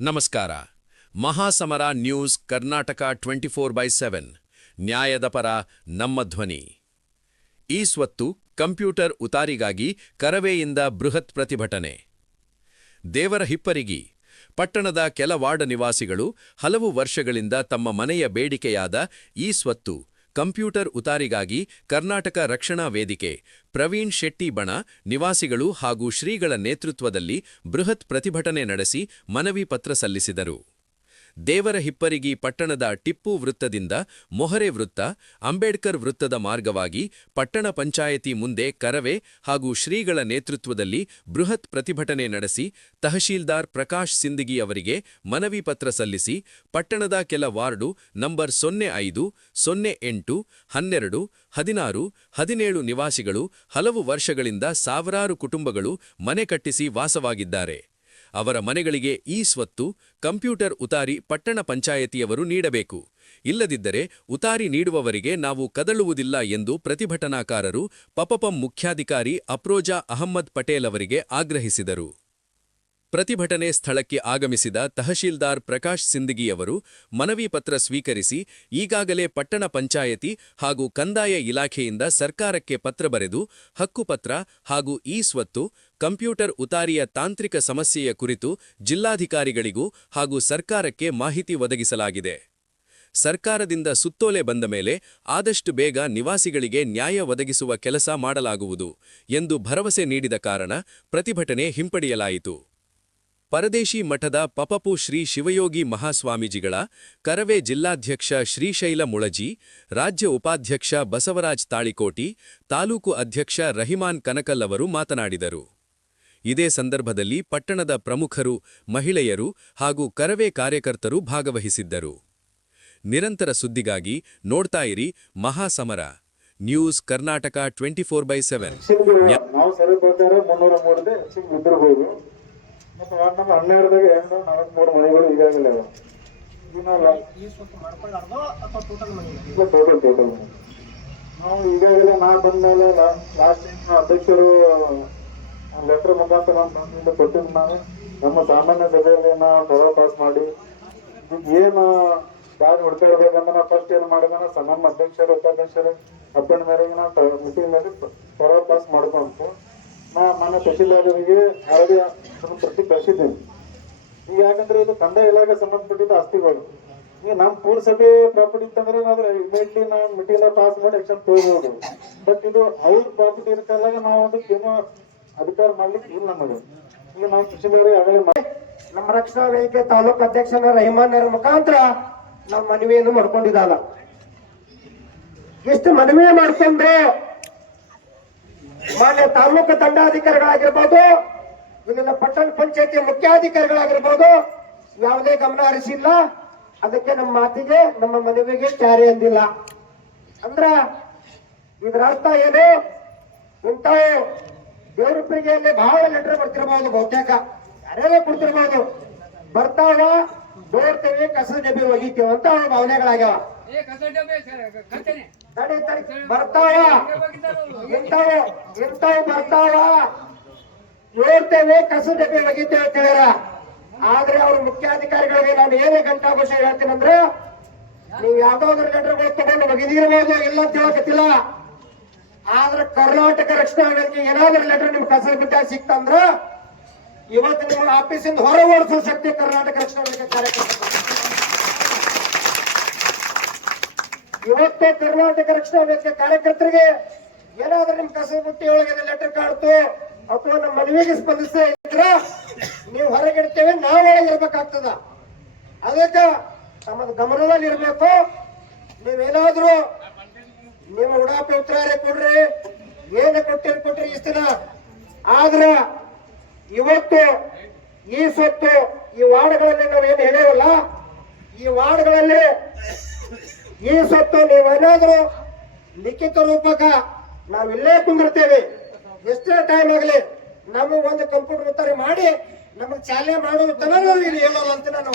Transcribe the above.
ನಮಸ್ಕಾರ. ಮಹಾಸಮರ ನ್ಯೂಸ್ ಕರ್ನಾಟಕ 24/7 ನ್ಯಾಯದ ಪರ ನಮ್ಮ ಧ್ವನಿ. ಈ ಸ್ವತ್ತು ಕಂಪ್ಯೂಟರ್ ಉತಾರಿಗಾಗಿ ಕರವೆಯಿಂದ ಬೃಹತ್ ಪ್ರತಿಭಟನೆ. ದೇವರ ಹಿಪ್ಪರಿಗಿ ಪಟ್ಟಣದ ಕೆಲ ವಾರ್ಡ್ ನಿವಾಸಿಗಳು ಹಲವು ವರ್ಷಗಳಿಂದ ತಮ್ಮ ಮನೆಯ ಬೇಡಿಕೆಯಾದ ಈ ಸ್ವತ್ತು ಕಂಪ್ಯೂಟರ್ ಉತಾರಿಗಾಗಿ ಕರ್ನಾಟಕ ರಕ್ಷಣಾ ವೇದಿಕೆ, ಪ್ರವೀಣ್ ಶೆಟ್ಟಿ ಬಣ ನಿವಾಸಿಗಳು ಹಾಗೂ ಶ್ರೀಗಳ ನೇತೃತ್ವದಲ್ಲಿ ಬೃಹತ್ ಪ್ರತಿಭಟನೆ ನಡೆಸಿ ಮನವಿ ಪತ್ರ ಸಲ್ಲಿಸಿದರು. ದೇವರ ಹಿಪ್ಪರಿಗಿ ಪಟ್ಟಣದ ಟಿಪ್ಪು ವೃತ್ತದಿಂದ ಮೊಹರೆ ವೃತ್ತ, ಅಂಬೇಡ್ಕರ್ ವೃತ್ತದ ಮಾರ್ಗವಾಗಿ ಪಟ್ಟಣ ಪಂಚಾಯಿತಿ ಮುಂದೆ ಕರವೆ ಹಾಗೂ ಶ್ರೀಗಳ ನೇತೃತ್ವದಲ್ಲಿ ಬೃಹತ್ ಪ್ರತಿಭಟನೆ ನಡೆಸಿ ತಹಶೀಲ್ದಾರ್ ಪ್ರಕಾಶ್ ಸಿಂದಗಿ ಅವರಿಗೆ ಮನವಿ ಪತ್ರ ಸಲ್ಲಿಸಿ ಪಟ್ಟಣದ ಕೆಲ ವಾರ್ಡು ನಂಬರ್ 05, 08, 12, 16, 17 ನಿವಾಸಿಗಳು ಹಲವು ವರ್ಷಗಳಿಂದ ಸಾವಿರಾರು ಕುಟುಂಬಗಳು ಮನೆ ಕಟ್ಟಿಸಿ ವಾಸವಾಗಿದ್ದಾರೆ. ಅವರ ಮನೆಗಳಿಗೆ ಈ ಸ್ವತ್ತು ಕಂಪ್ಯೂಟರ್ ಉತಾರಿ ಪಟ್ಟಣ ಪಂಚಾಯತಿಯವರು ನೀಡಬೇಕು. ಇಲ್ಲದಿದ್ದರೆ ಉತಾರಿ ನೀಡುವವರಿಗೆ ನಾವು ಕದಳುವುದಿಲ್ಲ ಎಂದು ಪ್ರತಿಭಟನಾಕಾರರು ಪಪಪಂ ಮುಖ್ಯಾಧಿಕಾರಿ ಅಪ್ರೋಜಾ ಅಹಮ್ಮದ್ ಪಟೇಲ್ ಅವರಿಗೆ ಆಗ್ರಹಿಸಿದರು. ಪ್ರತಿಭಟನೆ ಸ್ಥಳಕ್ಕೆ ಆಗಮಿಸಿದ ತಹಶೀಲ್ದಾರ್ ಪ್ರಕಾಶ್ ಸಿಂದಗಿಯವರು ಮನವಿ ಪತ್ರ ಸ್ವೀಕರಿಸಿ ಈಗಾಗಲೇ ಪಟ್ಟಣ ಪಂಚಾಯತಿ ಹಾಗೂ ಕಂದಾಯ ಇಲಾಖೆಯಿಂದ ಸರ್ಕಾರಕ್ಕೆ ಪತ್ರ ಬರೆದು ಹಕ್ಕುಪತ್ರ ಹಾಗೂ ಈ ಸ್ವತ್ತು ಕಂಪ್ಯೂಟರ್ ಉತಾರಿಯ ತಾಂತ್ರಿಕ ಸಮಸ್ಯೆಯ ಕುರಿತು ಜಿಲ್ಲಾಧಿಕಾರಿಗಳಿಗೂ ಹಾಗೂ ಸರ್ಕಾರಕ್ಕೆ ಮಾಹಿತಿ ಒದಗಿಸಲಾಗಿದೆ. ಸರ್ಕಾರದಿಂದ ಸುತ್ತೋಲೆ ಬಂದ ಮೇಲೆ ಆದಷ್ಟು ಬೇಗ ನಿವಾಸಿಗಳಿಗೆ ನ್ಯಾಯ ಒದಗಿಸುವ ಕೆಲಸ ಮಾಡಲಾಗುವುದು ಎಂದು ಭರವಸೆ ನೀಡಿದ ಕಾರಣ ಪ್ರತಿಭಟನೆ ಹಿಂಪಡೆಯಲಾಯಿತು. ಪರದೇಶಿ ಮಠದ ಪಪಪು ಶ್ರೀ ಶಿವಯೋಗಿ ಮಹಾಸ್ವಾಮೀಜಿಗಳ, ಕರವೆ ಜಿಲ್ಲಾಧ್ಯಕ್ಷ ಶ್ರೀಶೈಲ ಮುಳಜಿ, ರಾಜ್ಯ ಉಪಾಧ್ಯಕ್ಷ ಬಸವರಾಜ್ ತಾಳಿಕೋಟಿ, ತಾಲೂಕು ಅಧ್ಯಕ್ಷ ರಹಿಮಾನ್ ಕನಕಲ್ ಅವರು ಮಾತನಾಡಿದರು. ಇದೇ ಸಂದರ್ಭದಲ್ಲಿ ಪಟ್ಟಣದ ಪ್ರಮುಖರು, ಮಹಿಳೆಯರು ಹಾಗೂ ಕರವೆ ಕಾರ್ಯಕರ್ತರು ಭಾಗವಹಿಸಿದ್ದರು. ನಿರಂತರ ಸುದ್ದಿಗಾಗಿ ನೋಡ್ತಾ ಇರಿ ಮಹಾಸಮರ ನ್ಯೂಸ್ ಕರ್ನಾಟಕ 24/7. ಮತ್ತು ವಾರ್ಡ್ ನಂಬರ್ 12ದಾಗ 43 ಮನೆಗಳು ಈಗಾಗಲೇ ಟೋಟಲ್ ನಾವು ಈಗಾಗಲೇ ನಾ ಬಂದ್ಮೇಲೆ ಲಾಸ್ಟ್ ಟೈಮ್ ಅಧ್ಯಕ್ಷರು ಲೆಟರ್ ಮುಖಾಂತರ ಕೊಟ್ಟಿದ್ದು ನಾವು ನಮ್ಮ ಸಾಮಾನ್ಯ ಸಭೆಯಲ್ಲಿ ನಾವು ಠರಾವ್ ಪಾಸ್ ಮಾಡಿ ಏನು ದಾರಿ ಹುಡ್ತಾ ಇರ್ಬೇಕಂದ್ರೆ ನಾವು ಫಸ್ಟ್ ಏನು ಮಾಡಿದ್ರೆ ನಮ್ಮ ಅಧ್ಯಕ್ಷರು ಉಪಾಧ್ಯಕ್ಷರು ಅಪ್ಪನ ಮೇರೆಗೆ ನಾವು ಮೀಟಿಂಗ್ ಮೇಲೆ ಠರಾವ್ ಪಾಸ್ ಮಾಡ್ಕೊಂತು ಮಾನ್ಯ ತಹಶೀಲ್ದಾರರಿಗೆ ಆಲ್ರೆಡಿ ಪ್ರತಿ ಕಳಿಸಿದ್ದೇನೆ. ಈಗ ಯಾಕಂದ್ರೆ ಇದು ಕಂದಾಯ ಇಲಾಖೆ ಸಂಬಂಧಪಟ್ಟಿದ್ದ ಆಸ್ತಿಗಳು. ಈಗ ನಮ್ಮ ಪುರಸಭೆ ಪ್ರಾಪರ್ಟಿ ಇತ್ತಂದ್ರೆ ನಾವು ಇಮಿಡಿಯೇಟ್ಲಿ ನಾವು ಮೀಟಿಂಗ್ ಪಾಸ್ ಮಾಡಿ ಆಕ್ಷನ್ ತಗೋಬಹುದು. ಬಟ್ ಇದು ಅವ್ರ ಪ್ರಾಪರ್ಟಿ ಇರ್ತಾಗ ನಾವು ಅದಕ್ಕೇನು ಅಧಿಕಾರ ಮಾಡ್ಲಿಕ್ಕೆ ಇಲ್ಲ ನಮಗೆ. ಈಗ ನಾವು ತಹಶೀಲ್ದಾರಿಗೆ ಆಗಲೇ ನಮ್ಮ ರಕ್ಷಣಾ ವೇದಿಕೆ ತಾಲೂಕು ಅಧ್ಯಕ್ಷರ ರಹಿಮಾನ್ ಅವರ ಮುಖಾಂತರ ನಾವು ಮನವಿಯನ್ನು ಮಾಡ್ಕೊಂಡಿದ್ದಲ್ಲ. ಎಷ್ಟು ಮನವಿ ಮಾಡ್ಕೊಂಡ್ರೆ ಮಾನ್ಯ ತಾಲೂಕು ದಂಡಾಧಿಕಾರಿಗಳಾಗಿರ್ಬೋದು, ಇಲ್ಲಿನ ಪಟ್ಟಣ ಪಂಚಾಯತಿ ಮುಖ್ಯಾಧಿಕಾರಿಗಳಾಗಿರ್ಬೋದು, ಯಾವುದೇ ಗಮನ ಹರಿಸಿಲ್ಲ. ಅದಕ್ಕೆ ನಮ್ಮ ಮಾತಿಗೆ, ನಮ್ಮ ಮನವಿಗೆ ಚಾರಿ ಅಂದಿಲ್ಲ. ಅಂದ್ರ ಇದರ ಅರ್ಥ ಏನು? ಇಂಥವು ದೇವರಪ್ಪರಿಗೆಯಲ್ಲಿ ಬಹಳ ಲೆಟರ್ ಬರ್ತಿರ್ಬೋದು, ಬಹುತೇಕ ಯಾರ್ಯಾರೇ ಕೊಡ್ತಿರ್ಬೋದು. ಬರ್ತಾವ, ದೋಡ್ತೇವೆ, ಕಸ ಡಬ್ಬಿ ಒಗಿತೇವೆ ಅಂತ ಅವ್ರ ಭಾವನೆಗಳಾಗ್ಯಾವ. ಬರ್ತಾವ, ಇಂಥವು ಬರ್ತಾವ, ನೋಡ್ತೇವೆ, ಕಸ ಡಬ್ಬಿ ಒಗಿತೇವೆ ಅಂತ ಹೇಳ್ಯಾರ. ಆದ್ರೆ ಅವ್ರ ಮುಖ್ಯಾಧಿಕಾರಿಗಳಿಗೆ ನಾನು ಏನೇ ಘಂಟಾಘೋಷ ಹೇಳ್ತೀನಂದ್ರೆ, ನೀವು ಯಾವ್ದಾದ್ರು ಲೆಟರ್ಗಳು ತಗೊಂಡು ಒಗಿದಿರ್ಬೋದು, ಇಲ್ಲ ಅಂತ ಹೇಳಕತ್ತಿಲ್ಲ. ಆದ್ರೆ ಕರ್ನಾಟಕ ರಕ್ಷಣಾ ವೇದಿಕೆ ಏನಾದ್ರೂ ಲೆಟರ್ ನಿಮ್ ಕಸ ಬಿದ್ದ ಸಿಕ್ತಂದ್ರ ಇವತ್ತು ನಿಮ್ಮ ಆಫೀಸಿಂದ ಹೊರ ಓಡಿಸೋ ಶಕ್ತಿ ಕರ್ನಾಟಕ ರಕ್ಷಣಾ ವೇದಿಕೆ ಕಾರ್ಯಕರ್ತರು. ಇವತ್ತೇ ಕರ್ನಾಟಕ ರಕ್ಷಣಾ ವೇದಿಕೆ ಕಾರ್ಯಕರ್ತರಿಗೆ ಏನಾದ್ರೂ ನಿಮ್ ಕಸ ಬುಟ್ಟಿ ಒಳಗೆ ಲೆಟರ್ ಕಾಡ್ತು ಅಥವಾ ನಮ್ಮ ಮನವಿಗೆ ಸ್ಪಂದಿಸಿದ್ರ ನೀವು ಹೊರಗಿಡ್ತೇವೆ, ನಾವು ಒಳಗಿರ್ಬೇಕಾಗ್ತದ. ಅದಕ್ಕೆ ತಮ್ಮ ಗಮನದಲ್ಲಿ ಇರ್ಬೇಕು. ನೀವೇನಾದ್ರೂ ನಿಮ್ಮ ಉಡಾಪಿ ಉತ್ತರ ಕೊಡ್ರಿ, ಏನು ಕೊಟ್ರಿ ಇಷ್ಟ ದಿನ. ಆದ್ರೆ ಇವತ್ತು ಈ ಸ್ವತ್ತು ಈ ವಾರ್ಡ್ಗಳಲ್ಲಿ ನಾವೇನು ಹೇಳೇವಲ್ಲ, ಈ ವಾರ್ಡ್ಗಳಲ್ಲಿ ಈ ಸ್ವತ್ತು ನೀವೇನಾದ್ರೂ ಲಿಖಿತ ರೂಪಕ ನಾವಿಲ್ಲೇ ಕುಂದಿರ್ತೇವೆ, ಎಷ್ಟೇ ಟೈಮ್ ಆಗಲಿ ನಮಗೆ ಒಂದು ಕಂಪ್ಯೂಟರ್ ಉತ್ತರ ಮಾಡಿ ನಮಗೆ ಚಾಲನೆ ಮಾಡುವ ತನಕ ಇಲ್ಲಿ ಹೇಳೋಲ್ಲ ಅಂತ ನಾನು